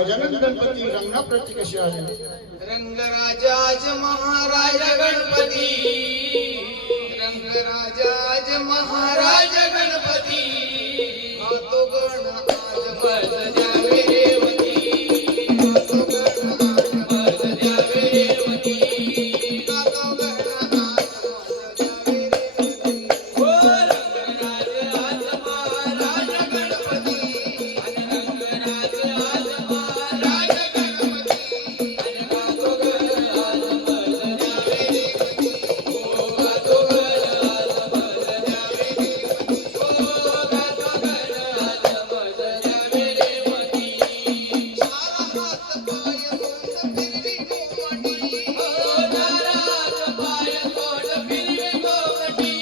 गजानन गणपती रंगनाप्रती कसे आले? रंगराजाज महाराज गणपती, रंगराजाज महाराज गणपती, हातो गण आज मज द्यावे रेवती, हातो गण आज मज द्यावे रेवती, हातो गण आज मज द्यावे रेवती. हो रंगराज आज महाराज गणपती, आणि रंगराज आज महाराज गणपती, आणि हातो गण आज मज द्यावे रेवती. हो हातो गण आज मज द्यावे रेवती. हो हातो गण आज मज द्यावे रेवती. सारा हात पाय तोंड फिरवी गोमटी, हो सारा हात पाय तोंड फिरवी गोमटी,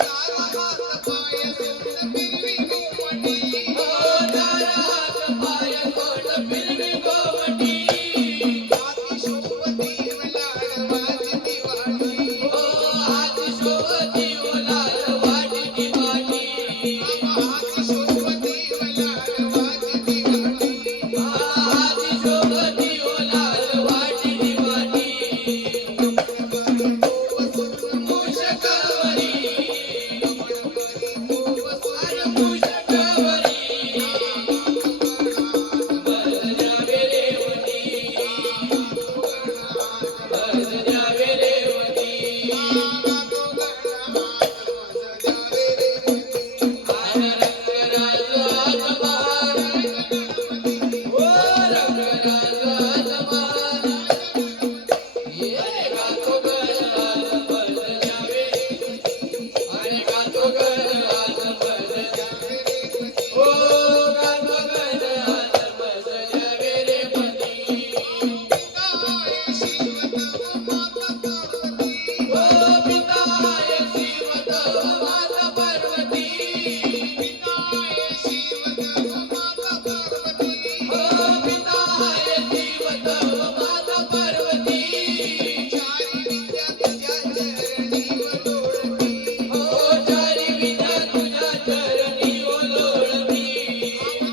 सारा हात पाय तोंड फिरवी गोमटी, हो सारा हात पाय तोंड फिरवी गोमटी. हाती शोभती लाडवाची दिवाळी, हो हाती शोभती लाडवाची दिवाळी, हाती शोभती लाडवाची दिवाळी, हाती शोभती लाडवाची दिवाळी. मूषकावरी, अरे मूषकावरी, मज द्यावे रेवती, मज द्यावे रेवती, हातो गण आज मज द्यावे रेवती. आणि रंगराज आज महाराज गणपती, हो रंगराज आज महाराज गणपती, अरे गातो गण आज मज द्यावे रेवती, अरे गातो गण आज मज द्यावे रेवती, हो गातो गण आज मज द्यावे रेवती. पिताय शिवतव माता पार्वती, हो पिताय शिवतव माता पार्वती, पिताय शिवतव माता पार्वती, हो पिताय शिवतव माता पार्वती. चारी विद्या तुझ्या चरणी लोळती, हो चारी विद्या तुझ्या चरणी लोळती,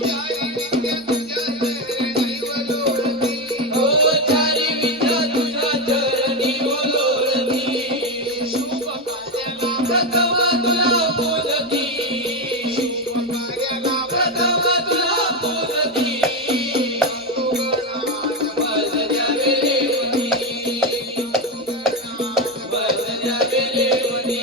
चारी विद्या तुझ्या चरणी लोळती, हो चारी विद्या तुझ्या चरणी लोळती. शुभ कार्याला प्रथम तुला पूजती, शुभ कार्याला प्रथम तुला पूजती, हातो गण आज मज द्यावे रेवती, मज द्यावे रेवती,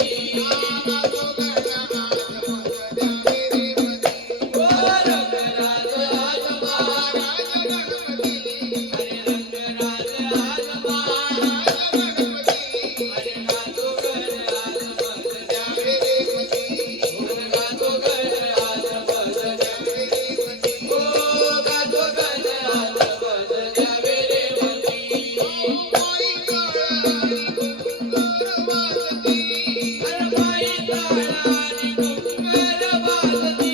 हातो गण आज मज द्यावे रेवती. हो रंगराज आज महाराज गणपती, अरे रंगराज आज महाराज गणपती, अरे गातो गण आज मज द्यावे रेवती, हो गातो गण आज मज द्यावे रेवती, हो गातो गण आज मज द्यावे रेवती. बाई काळानी कुंकर वाजती, अरे बाई काळानी कुंकर वाजती,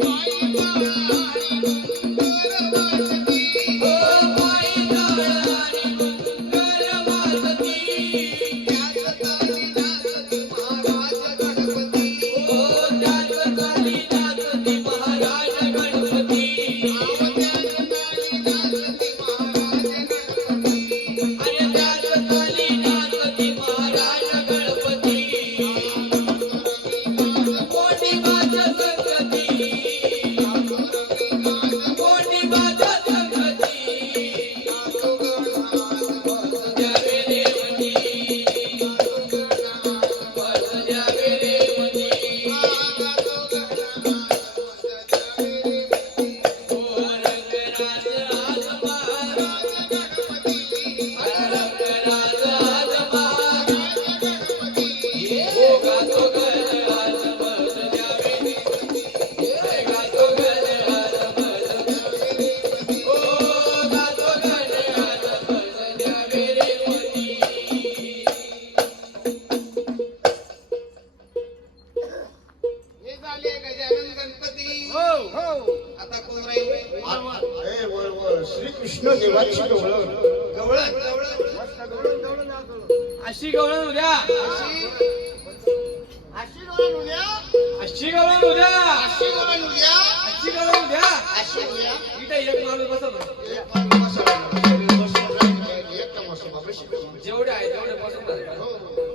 बाई काळानी कुंकर वाजती, हो बाई काळानी कुंकर वाजती. त्याच ताली नाचती महाराज गणपती, हो त्याच ताली नाचती महाराज गणपती, त्याच ताली नाचती महाराज गणपती, अरे त्याच ताली नाचती महाराज गणपती. कोटी माझ्या संगती, कोटी माझ्या संगती, हातो गण आज मज द्यावे रेवती, हातो गण आज मज द्यावे रेवती, हातो गण आज मज द्यावे रेवती. हो रंगराज आज महाराज गणपती, अरे रंगराज आज महाराज गणपती, हो गातो गण आज मज द्यावे रेवती, हे गातो गण आज मज द्यावे रेवती, हो गातो गण आज मज द्यावे रेवती. हे झाले गजानन गणपती. हो हो आता कोण राहील? ए वर वर श्रीकृष्ण देवाची गवळण. गवळण, अशी गवळण उद्या, अशी गवळण उद्या, अशी गवळण उद्या, अशी गवळण उद्या, शिकवून द्या अशी या इथे एक माणूस बसत एक माणूस बसायला. सगळे बसून राहिले. एक नंबर बशी. जेवढे आहे तेवढे बसत हो